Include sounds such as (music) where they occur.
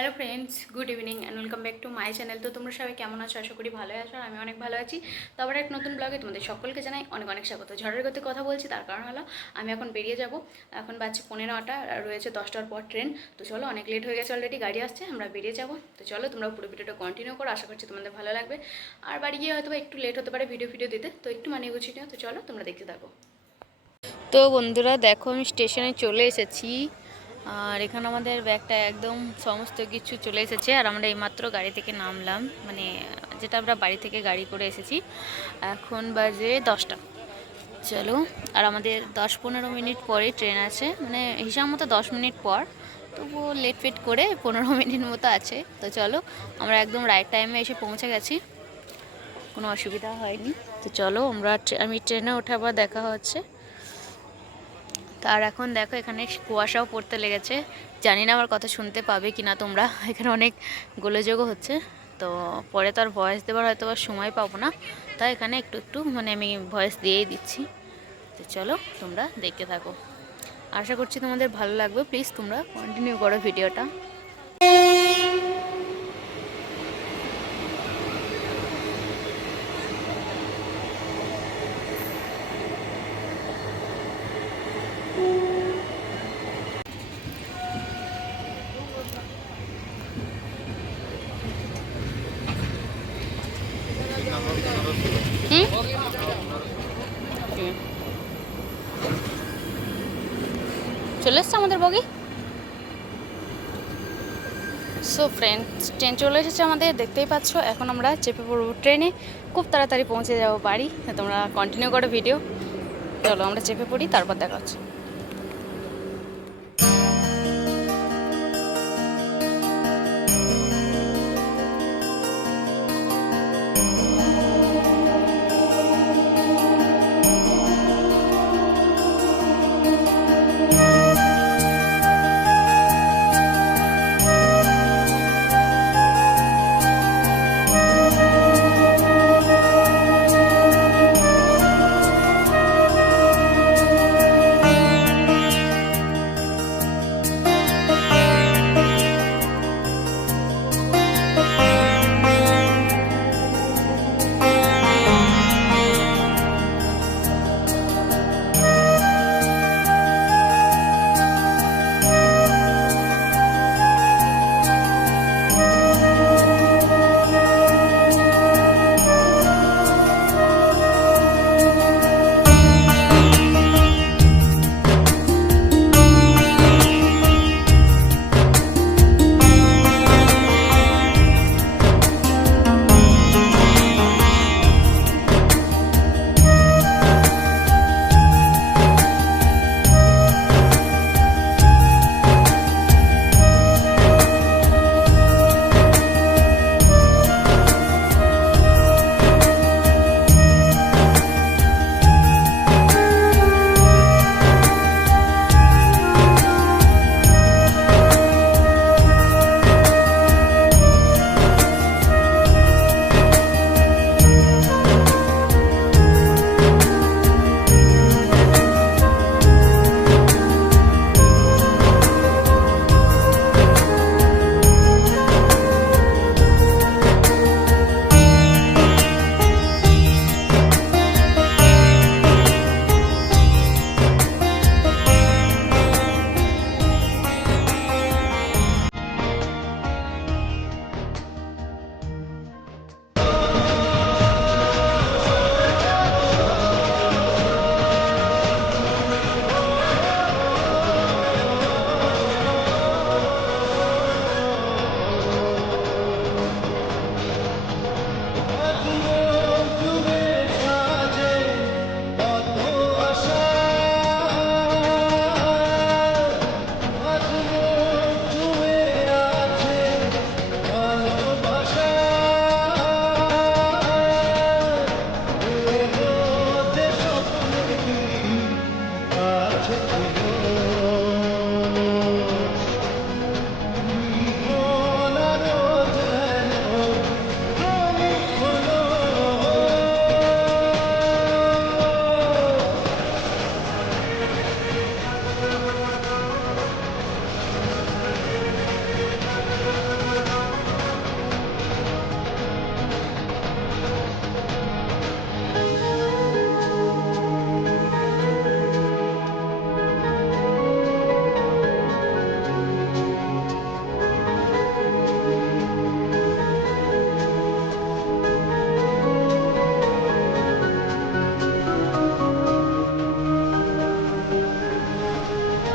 Hello friends good evening and welcome back to my channel তো তোমরা সবাই কেমন আছো? আশা করি ভালো আছো আমি অনেক ভালো আছি। তো আবার এক নতুন ব্লগে তোমাদের সকলকে জানাই অনেক অনেক স্বাগত। ঝড়ের গতি কথা বলছি, তার কারণ হলো আমি এখন বেরিয়ে যাব। এখন বাজছে পনেরো আর রয়েছে দশটার পর ট্রেন তো চলো অনেক লেট হয়ে গেছে অলরেডি গাড়ি আসছে, আমরা বেরিয়ে যাব। তো চলো তোমরা পুরো ভিডিওটা কন্টিনিউ করো, আশা করছি তোমাদের ভালো লাগবে। আর বাড়ি গিয়ে হয়তো একটু লেট হতে পারে ভিডিও ভিডিও দিতে, তো একটু মানিয়ে গুছিয়ে নিও। তো চলো তোমরা দেখতে থাকো। তো বন্ধুরা দেখো আমি স্টেশনে চলে এসেছি। আর এখানে আমাদের ব্যাগটা একদম সমস্ত কিছু চলে এসেছে আর আমরা এইমাত্র গাড়ি থেকে নামলাম। মানে যেটা আমরা বাড়ি থেকে গাড়ি করে এসেছি। এখন বাজে দশটা। চলো, আর আমাদের দশ পনেরো মিনিট পরে ট্রেন আছে। মানে হিসাব মতো দশ মিনিট পর, তবুও লেট ফেট করে পনেরো (laughs) মিনিট মতো আছে। তো চলো, আমরা একদম রাইট টাইমে এসে পৌঁছে গেছি। কোনো অসুবিধা হয়নি। তো চলো, আমরা আমি ট্রেনে ওঠার পর দেখা হচ্ছে। তার এখন দেখো এখানে কুয়াশাও পড়তে লেগেছে। জানি না আমার কথা শুনতে পাবে কি না তোমরা। (laughs) এখানে অনেক গোলযোগও হচ্ছে। তো পরে তো আর ভয়েস দেওয়ার হয়তো আর সময় পাবো না। তাই এখানে একটু একটু মানে আমি ভয়েস দিয়েই দিচ্ছি। তো চলো তোমরা দেখতে থাকো। আশা করছি তোমাদের ভালো লাগবে। প্লিজ তোমরা কন্টিনিউ করো ভিডিওটা হুম? চলে এসছে আমাদের বগি? সো ফ্রেন্ডস ট্রেন চলে এসেছে আমাদের, দেখতেই পাচ্ছ, এখন আমরা চেপে পড়ব ট্রেনে খুব তাড়াতাড়ি পৌঁছে যাব বাড়ি, তোমরা কন্টিনিউ করো ভিডিও চলো, আমরা চেপে পড়ি, তারপর দেখা হচ্ছে।